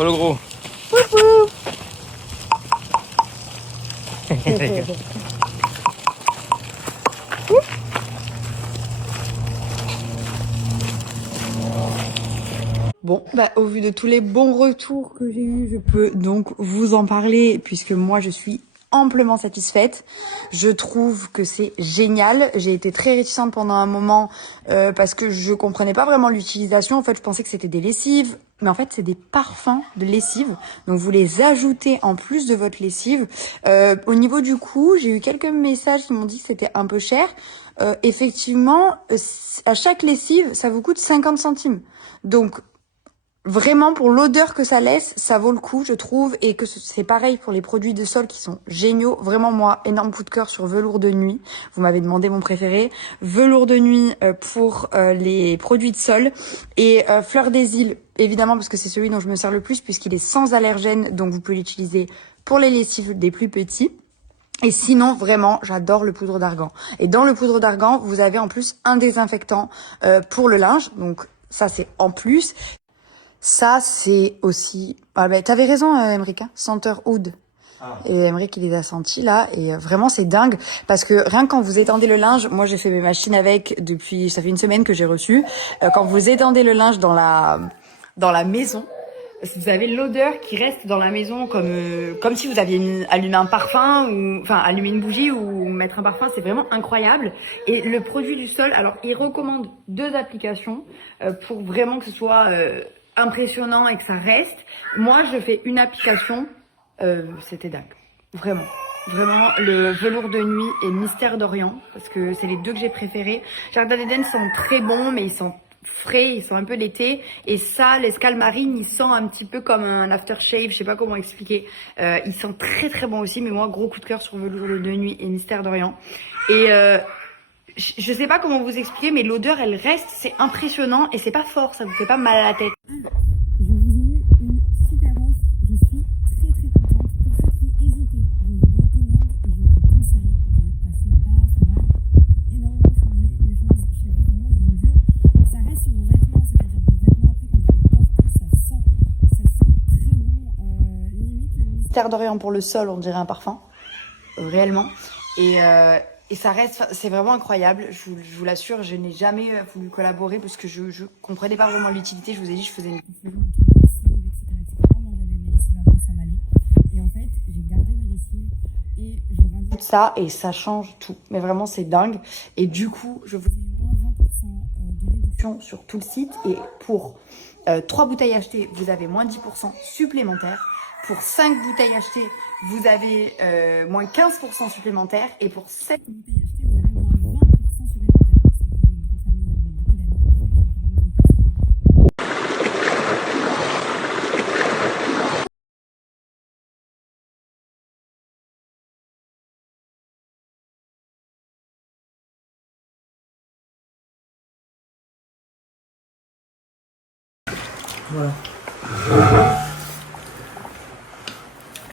Oh le gros. Bon, bah, au vu de tous les bons retours que j'ai eus, je peux donc vous en parler puisque moi je suis amplement satisfaite. Je trouve que c'est génial. J'ai été très réticente pendant un moment parce que je comprenais pas vraiment l'utilisation. En fait, je pensais que c'était des lessives, mais en fait, c'est des parfums de lessive. Donc, vous les ajoutez en plus de votre lessive. Au niveau du coût, j'ai eu quelques messages qui m'ont dit que c'était un peu cher. Effectivement, à chaque lessive, ça vous coûte 50 centimes. Donc, vraiment, pour l'odeur que ça laisse, ça vaut le coup, je trouve. Et que c'est pareil pour les produits de sol qui sont géniaux. Vraiment, moi, énorme coup de cœur sur velours de nuit. Vous m'avez demandé mon préféré. Velours de nuit pour les produits de sol. Et fleur des îles, évidemment, parce que c'est celui dont je me sers le plus, puisqu'il est sans allergène. Donc, vous pouvez l'utiliser pour les lessives des plus petits. Et sinon, vraiment, j'adore le poudre d'argan. Et dans le poudre d'argan, vous avez en plus un désinfectant pour le linge. Donc, ça, c'est en plus. Ça, c'est aussi... Ah ben, t'avais raison, Emric, hein, senteur oud. Ah. Et Emric, il les a sentis, là. Et vraiment, c'est dingue. Parce que rien que quand vous étendez le linge, moi, j'ai fait mes machines avec depuis... Ça fait une semaine que j'ai reçu. Quand vous étendez le linge dans la maison, vous avez l'odeur qui reste dans la maison comme si vous aviez allumé un parfum ou enfin allumé une bougie ou mettre un parfum, c'est vraiment incroyable. Et le produit du sol, alors il recommande 2 applications pour vraiment que ce soit impressionnant et que ça reste. Moi, je fais une application, c'était dingue, vraiment. Vraiment, le velours de nuit et Mystère d'Orient, parce que c'est les 2 que j'ai préférés. Jardin d'Éden sont très bons, mais ils sont frais, ils sont un peu l'été. Et ça, l'escale marine, il sent un petit peu comme un aftershave, je sais pas comment expliquer. Il sent très très bon aussi, mais moi, gros coup de cœur sur velours de nuit et Mystère d'Orient. Et je sais pas comment vous expliquer, mais l'odeur, elle reste, c'est impressionnant et c'est pas fort, ça vous fait pas mal à la tête. Je vous ai eu une super offre, je suis très très contente. Pour ceux qui hésitaient, je vous recommande et je vous conseille de passer par, ça va énormément changer les choses chez vous, vraiment je vous le jure. Ça reste sur vos vêtements, c'est-à-dire vos vêtements après quand vous les portez, ça sent très bon, limite le Mystère d'Orient pour le sol, on dirait un parfum, réellement. Et ça reste, c'est vraiment incroyable, je vous l'assure, je n'ai jamais voulu collaborer parce que je comprenais pas vraiment l'utilité, je vous ai dit, je faisais une... Moi j'avais mes lessives avant, ça m'allait. Et en fait, j'ai gardé mes lessives et je rajoute ça et ça change tout. Mais vraiment, c'est dingue. Et du coup, je vous ai moins 20% de réduction sur tout le site. Et pour 3 bouteilles achetées, vous avez moins 10% supplémentaire. Pour 5 bouteilles achetées, vous avez moins 15% supplémentaire. Et pour 7 bouteilles achetées, vous avez moins 20% supplémentaire. Parce que vous avez une grande famille, beaucoup d'amis, c'est vrai qu'il y a vraiment beaucoup de choses. Voilà.